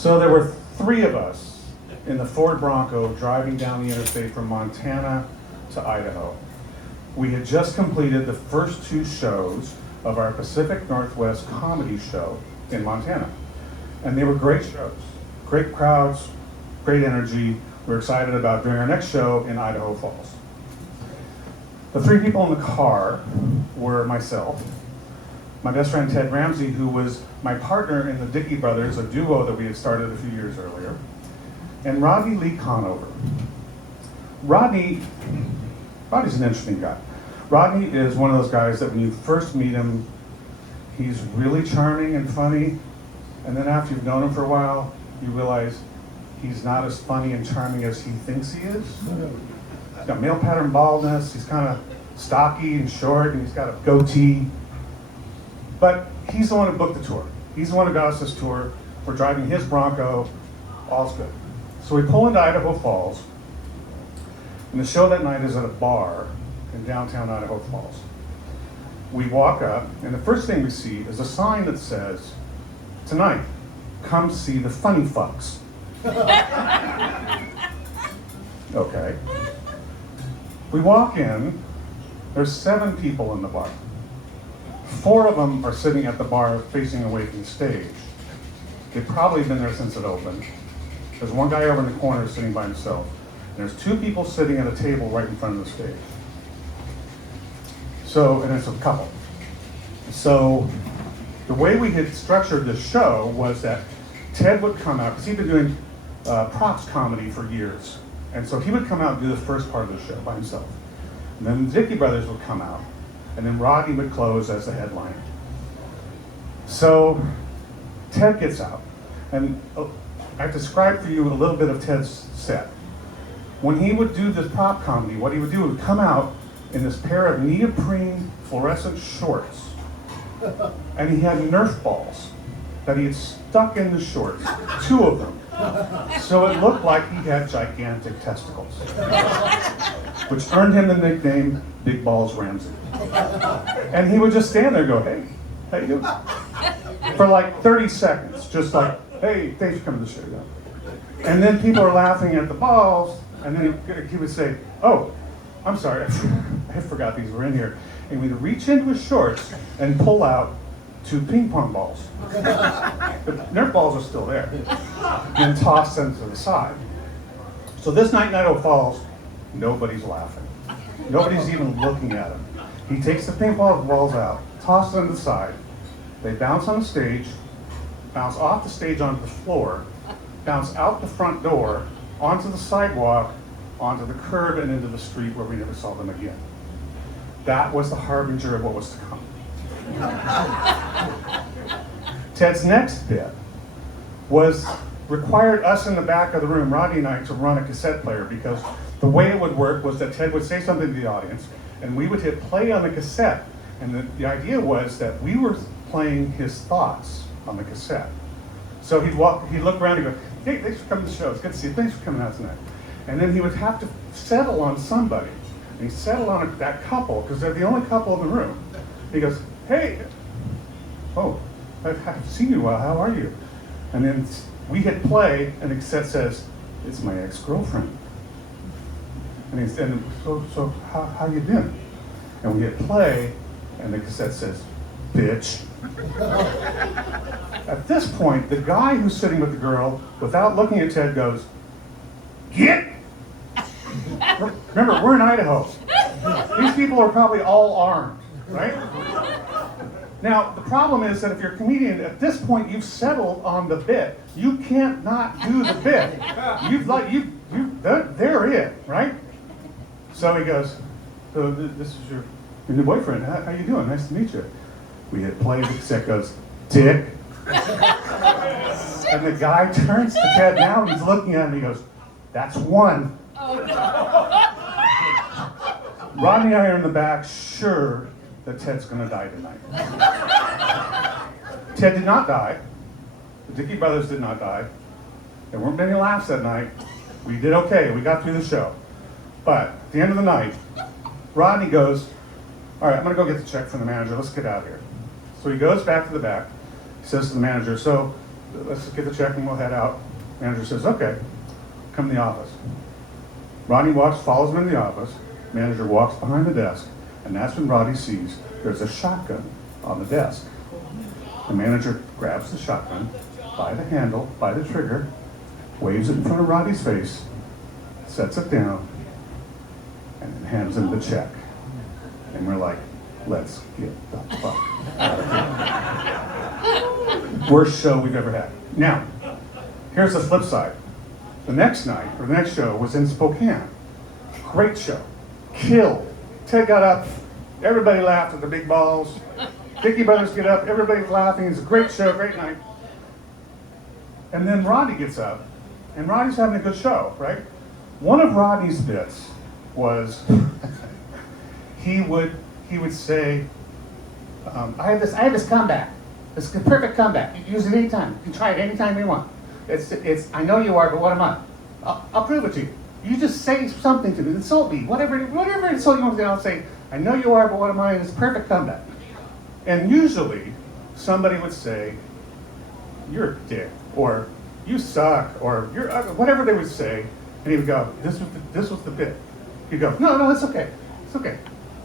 So there were 3 of us in the Ford Bronco driving down the interstate from Montana to Idaho. We had just completed the first 2 shows of our Pacific Northwest comedy show in Montana. And they were great shows, great crowds, great energy. We're excited about doing our next show in Idaho Falls. The 3 people in the car were myself, my best friend Ted Ramsey, who was my partner in the Dickey Brothers, a duo that we had started a few years earlier, and Rodney Lee Conover. Rodney's an interesting guy. Rodney is one of those guys that when you first meet him, he's really charming and funny, and then after you've known him for a while, you realize he's not as funny and charming as he thinks he is. He's got male pattern baldness, he's kind of stocky and short, and he's got a goatee. But he's the one who booked the tour. He's the one who got us this tour. We're driving his Bronco, all's good. So we pull into Idaho Falls, and the show that night is at a bar in downtown Idaho Falls. We walk up, and the first thing we see is a sign that says, "Tonight, come see the funny fucks." Okay. We walk in, there's 7 people in the bar. 4 of them are sitting at the bar facing away from the stage. They've probably been there since it opened. There's one guy over in the corner sitting by himself. And there's 2 people sitting at a table right in front of the stage. So, and it's a couple. So, the way we had structured this show was that Ted would come out, because he'd been doing props comedy for years. And so he would come out and do the first part of the show by himself. And then the Dickey Brothers would come out. And then Rodney would close as the headliner. So Ted gets out. And I've described for you a little bit of Ted's set. When he would do this prop comedy, what he would do would come out in this pair of neoprene fluorescent shorts. And he had Nerf balls that he had stuck in the shorts, 2 of them. So it looked like he had gigantic testicles, which earned him the nickname Big Balls Ramsey. And he would just stand there and go, "Hey, how you doing?" For like 30 seconds, just like, "Hey, thanks for coming to the show." And then people are laughing at the balls, and then he would say, "Oh, I'm sorry, I forgot these were in here." And we'd reach into his shorts and pull out 2 ping pong balls. The Nerf balls are still there. And toss them to the side. So this night in Idaho Falls, nobody's laughing. Nobody's even looking at him. He takes the ping pong balls out, tosses them to the side. They bounce on the stage, bounce off the stage onto the floor, bounce out the front door, onto the sidewalk, onto the curb, and into the street where we never saw them again. That was the harbinger of what was to come. Ted's next bit required us in the back of the room, Rodney and I, to run a cassette player, because the way it would work was that Ted would say something to the audience, and we would hit play on the cassette. And the idea was that we were playing his thoughts on the cassette. So he'd look around and go, "Hey, thanks for coming to the show. It's good to see you. Thanks for coming out tonight." And then he would have to settle on somebody. And he settled on that couple, because they're the only couple in the room. He goes, "Hey, oh, I haven't seen you in a while. How are you?" And then we hit play, and the cassette says, "It's my ex-girlfriend." And he said, "So how you been?" And we hit play, and the cassette says, "Bitch." At this point, the guy who's sitting with the girl, without looking at Ted, goes, "Get!" Remember, we're in Idaho. These people are probably all armed, right? Now, the problem is that if you're a comedian, at this point, you've settled on the bit. You can't not do the bit. They're it, right? So he goes, "So this is your new boyfriend. How you doing? Nice to meet you." We hit play, the cassette goes, "Dick." And the guy turns to Ted now, and he's looking at him, and he goes, "That's 1. Oh, no. Rodney and I are in the back, sure that Ted's going to die tonight. Ted did not die. The Dickey Brothers did not die. There weren't many laughs that night. We did okay. We got through the show. But at the end of the night, Rodney goes, "All right, I'm going to go get the check from the manager. Let's get out of here." So he goes back to the back. He says to the manager, "So let's get the check and we'll head out. Manager says, okay, come to the office. Rodney follows him in the office. Manager walks behind the desk, and that's when Rodney sees there's a shotgun on the desk. The manager grabs the shotgun by the handle, by the trigger, waves it in front of Rodney's face, sets it down, and then hands him the check. And we're like, let's get the fuck out of here. Worst show we've ever had. Now, here's the flip side. The next night, or the next show, was in Spokane. Great show. Killed. Ted got up, everybody laughed at the big balls. Dickey Brothers get up, everybody's laughing. It's a great show, great night. And then Rodney gets up, and Rodney's having a good show, right? One of Rodney's bits was he would say, I have this comeback. It's the perfect comeback. You can use it anytime. You can try it anytime you want. It's I know you are, but what am I? I'll prove it to you. You just say something to me, insult me, whatever insult you want to say, I'll say, I know you are, but what am I? And it's a perfect comeback. And usually, somebody would say, you're a dick, or you suck, or you're whatever they would say, and he would go, this was the bit. He'd go, no, it's okay, it's okay.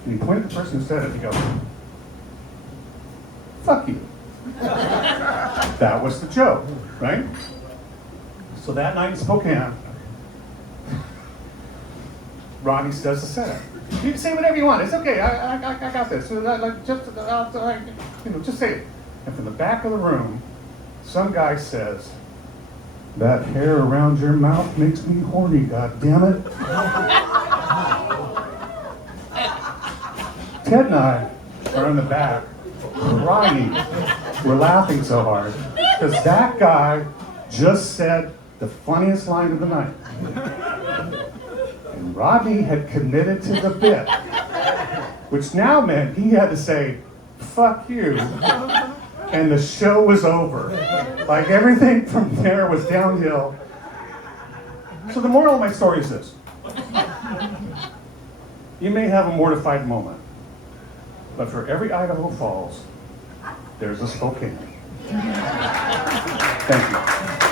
And he pointed at the person who said it, and he'd go, fuck you. That was the joke, right? So that night in Spokane, Rodney does the setup. You can say whatever you want. It's okay. I got this. Just say it. And from the back of the room, some guy says, "That hair around your mouth makes me horny. God damn it!" Ted and I are in the back, crying. We're laughing so hard because that guy just said the funniest line of the night. And Rodney had committed to the bit, which now meant he had to say, fuck you, and the show was over. Like everything from there was downhill. So the moral of my story is this. You may have a mortified moment, but for every Idaho Falls, there's a Spokane. Thank you.